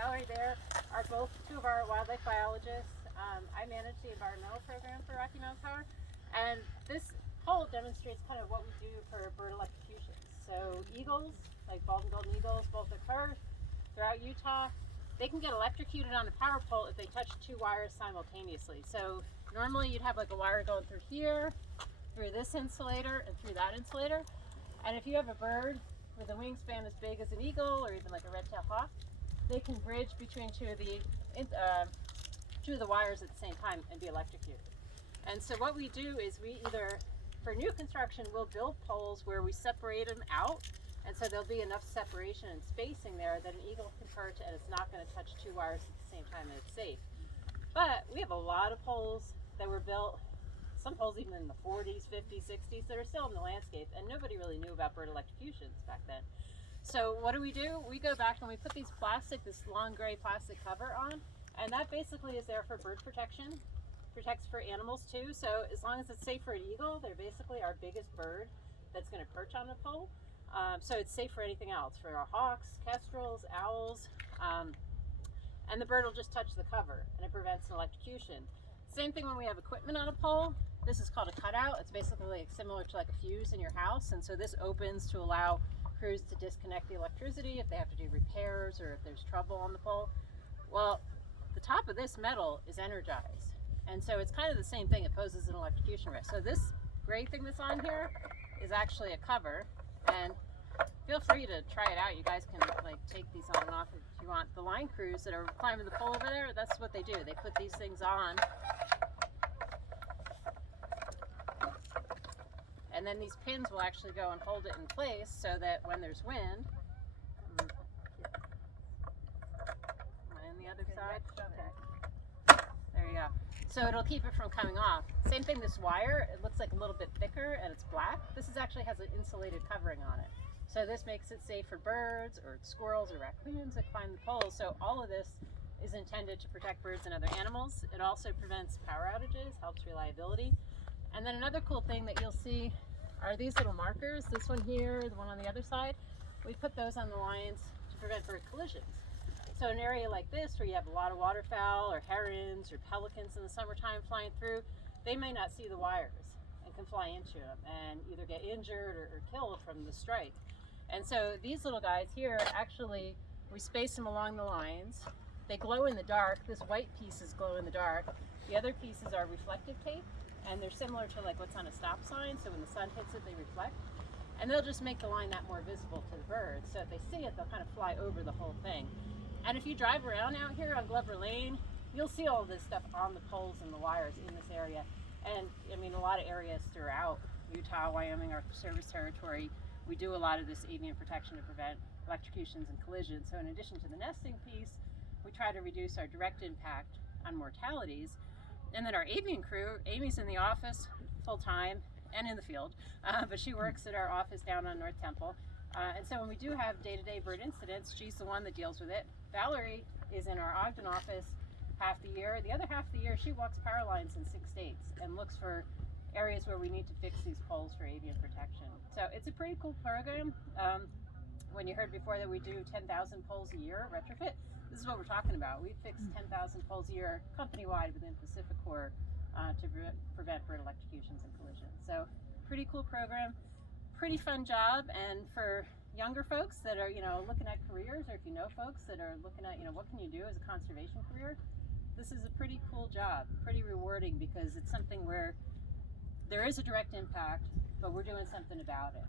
Valerie there are both two of our wildlife biologists. I manage the environmental program for Rocky Mountain Power, and this pole demonstrates kind of what we do for bird electrocutions. So eagles, like bald and golden eagles, both occur throughout Utah. They can get electrocuted on a power pole if they touch two wires simultaneously. So normally you'd have like a wire going through here, through this insulator, and through that insulator. And if you have a bird with a wingspan as big as an eagle or even like a red-tailed hawk, they can bridge between two of the wires at the same time and be electrocuted. And so what we do is we either, for new construction, we'll build poles where we separate them out, and so there'll be enough separation and spacing there that an eagle can perch and it's not going to touch two wires at the same time and it's safe. But we have a lot of poles that were built, some poles even in the 40s, 50s, 60s, that are still in the landscape, and nobody really knew about bird electrocutions back then. So what do? We go back and we put this long gray plastic cover on, and that basically is there for bird protection, protects for animals too. So as long as it's safe for an eagle, they're basically our biggest bird that's going to perch on a pole. So it's safe for anything else, for our hawks, kestrels, owls, and the bird will just touch the cover and it prevents an electrocution. Same thing when we have equipment on a pole. This is called a cutout. It's basically similar to like a fuse in your house, and so this opens to allow crews to disconnect the electricity if they have to do repairs or if there's trouble on the pole. Well, the top of this metal is energized, and so it's kind of the same thing. It poses an electrocution risk. So this gray thing that's on here is actually a cover, and feel free to try it out. You guys can like take these on and off if you want. The line crews that are climbing the pole over there, that's what they do. They put these things on, and then these pins will actually go and hold it in place so that when there's wind, on the other side, okay. There you go. So it'll keep it from coming off. Same thing, this wire, it looks like a little bit thicker and it's black. This actually has an insulated covering on it. So this makes it safe for birds or squirrels or raccoons that climb the poles. So all of this is intended to protect birds and other animals. It also prevents power outages, helps reliability. And then another cool thing that you'll see are these little markers. This one here, the one on the other side. We put those on the lines to prevent bird collisions. So an area like this where you have a lot of waterfowl or herons or pelicans in the summertime flying through, they may not see the wires and can fly into them and either get injured or killed from the strike. And so these little guys here, actually, we space them along the lines. They glow in the dark. This white pieces glow in the dark. The other pieces are reflective tape, and they're similar to like what's on a stop sign. So when the sun hits it, they reflect. And they'll just make the line that more visible to the birds. So if they see it, they'll kind of fly over the whole thing. And if you drive around out here on Glover Lane, you'll see all this stuff on the poles and the wires in this area. And I mean, a lot of areas throughout Utah, Wyoming, our service territory, we do a lot of this avian protection to prevent electrocutions and collisions. So in addition to the nesting piece, we try to reduce our direct impact on mortalities. And then our avian crew, Amy's in the office full-time and in the field, but she works at our office down on North Temple. And so when we do have day-to-day bird incidents, she's the one that deals with it. Valerie is in our Ogden office half the year. The other half of the year, she walks power lines in 6 states and looks for areas where we need to fix these poles for avian protection. So it's a pretty cool program. When you heard before that we do 10,000 poles a year retrofit, this is what we're talking about. We fix 10,000 poles a year company-wide within PacifiCorp to prevent bird electrocutions and collisions. So pretty cool program, pretty fun job. And for younger folks that are, looking at careers, or if you know folks that are looking at, what can you do as a conservation career, this is a pretty cool job, pretty rewarding, because it's something where there is a direct impact, but we're doing something about it.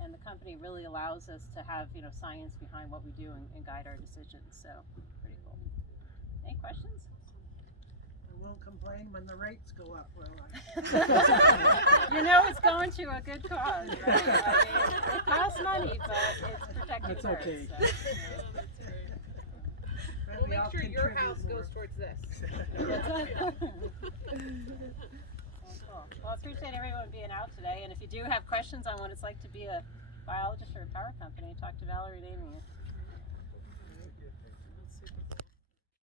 And the company really allows us to have, science behind what we do and guide our decisions. So pretty cool. Any questions? I won't complain when the rates go up, will I? It's going to a good cause, right? I mean, it costs money, but it's protecting That's birds. okay. So. That's great. We'll make sure your house goes towards this. Cool. Well, I appreciate everyone being out today, and if you do have questions on what it's like to be a biologist or a power company, talk to Valerie and Amy.